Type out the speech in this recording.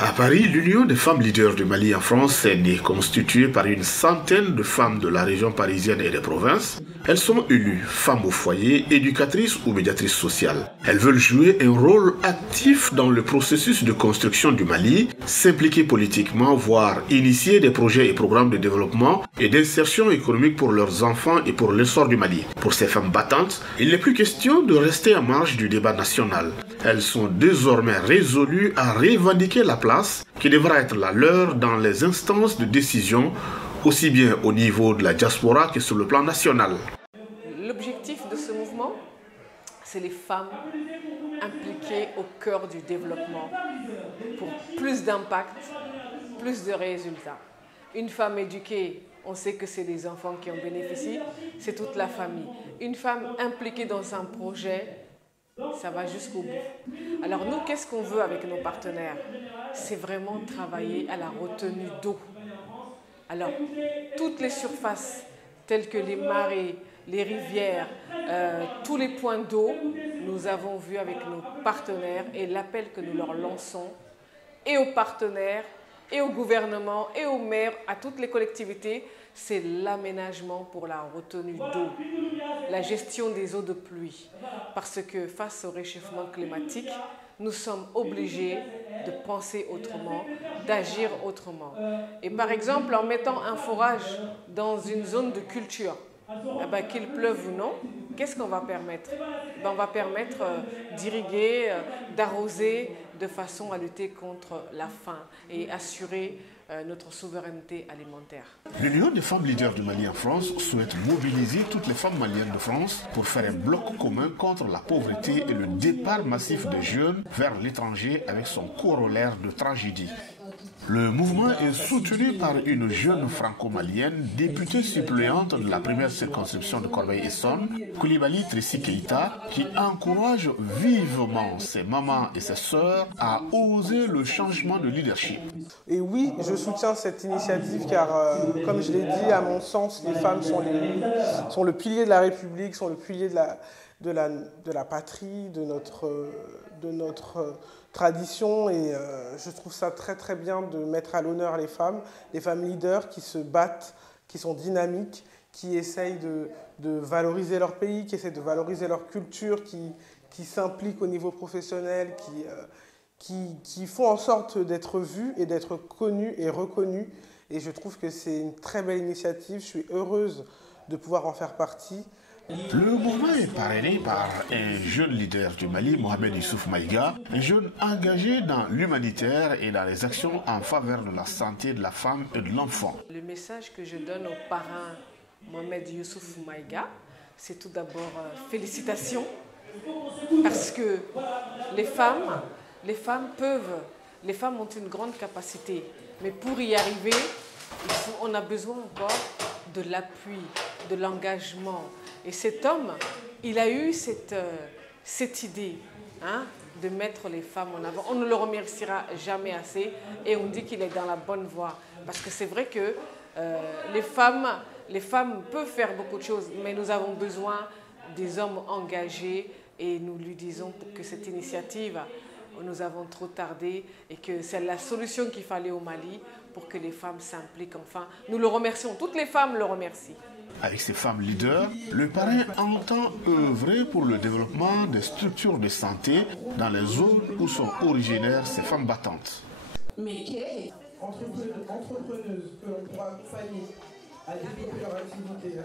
À Paris, l'Union des femmes leaders du Mali en France est née, constituée par une centaine de femmes de la région parisienne et des provinces. Elles sont élues, femmes au foyer, éducatrices ou médiatrices sociales. Elles veulent jouer un rôle actif dans le processus de construction du Mali, s'impliquer politiquement, voire initier des projets et programmes de développement et d'insertion économique pour leurs enfants et pour l'essor du Mali. Pour ces femmes battantes, il n'est plus question de rester en marge du débat national. Elles sont désormais résolues à revendiquer la place qui devra être la leur dans les instances de décision, aussi bien au niveau de la diaspora que sur le plan national. L'objectif de ce mouvement, c'est les femmes impliquées au cœur du développement pour plus d'impact, plus de résultats. Une femme éduquée, on sait que c'est les enfants qui en bénéficient, c'est toute la famille. Une femme impliquée dans un projet, ça va jusqu'au bout. Alors nous, qu'est-ce qu'on veut avec nos partenaires? C'est vraiment travailler à la retenue d'eau. Alors, toutes les surfaces, telles que les marais, les rivières, tous les points d'eau, nous avons vu avec nos partenaires et l'appel que nous leur lançons, et aux partenaires, et au gouvernement, et aux maires, à toutes les collectivités, c'est l'aménagement pour la retenue d'eau, la gestion des eaux de pluie. Parce que face au réchauffement climatique, nous sommes obligés de penser autrement, d'agir autrement. Et par exemple, en mettant un forage dans une zone de culture, qu'il pleuve ou non, qu'est-ce qu'on va permettre? On va permettre d'irriguer, d'arroser de façon à lutter contre la faim et assurer notre souveraineté alimentaire. L'Union des femmes leaders du Mali en France souhaite mobiliser toutes les femmes maliennes de France pour faire un bloc commun contre la pauvreté et le départ massif des jeunes vers l'étranger avec son corollaire de tragédie. Le mouvement est soutenu par une jeune franco-malienne, députée suppléante de la première circonscription de Corbeil-Essonnes, Koulibaly Tressi Keïta, qui encourage vivement ses mamans et ses sœurs à oser le changement de leadership. Et oui, je soutiens cette initiative car, comme je l'ai dit, à mon sens, les femmes sont le pilier de la République, sont le pilier de la patrie, de notre tradition, et je trouve ça très très bien de mettre à l'honneur les femmes leaders qui se battent, qui sont dynamiques, qui essayent de valoriser leur pays, qui essayent de valoriser leur culture, qui s'impliquent au niveau professionnel, qui font en sorte d'être vues et d'être connues et reconnues. Et je trouve que c'est une très belle initiative, je suis heureuse de pouvoir en faire partie. Le mouvement est parrainé par un jeune leader du Mali, Mohamed Youssouf Maïga, un jeune engagé dans l'humanitaire et dans les actions en faveur de la santé de la femme et de l'enfant. Le message que je donne au parrain Mohamed Youssouf Maïga, c'est tout d'abord félicitations, parce que les femmes ont une grande capacité, mais pour y arriver, on a besoin encore de l'appui, de l'engagement. Et cet homme, il a eu cette idée de mettre les femmes en avant. On ne le remerciera jamais assez et on dit qu'il est dans la bonne voie. Parce que c'est vrai que les femmes peuvent faire beaucoup de choses, mais nous avons besoin des hommes engagés et nous lui disons que cette initiative, nous avons trop tardé et que c'est la solution qu'il fallait au Mali pour que les femmes s'impliquent enfin. Nous le remercions, toutes les femmes le remercient. Avec ces femmes leaders, le parrain entend œuvrer pour le développement des structures de santé dans les zones où sont originaires ces femmes battantes. Mais qui est entrepreneuse que l'on pourra accompagner à développer leur activité.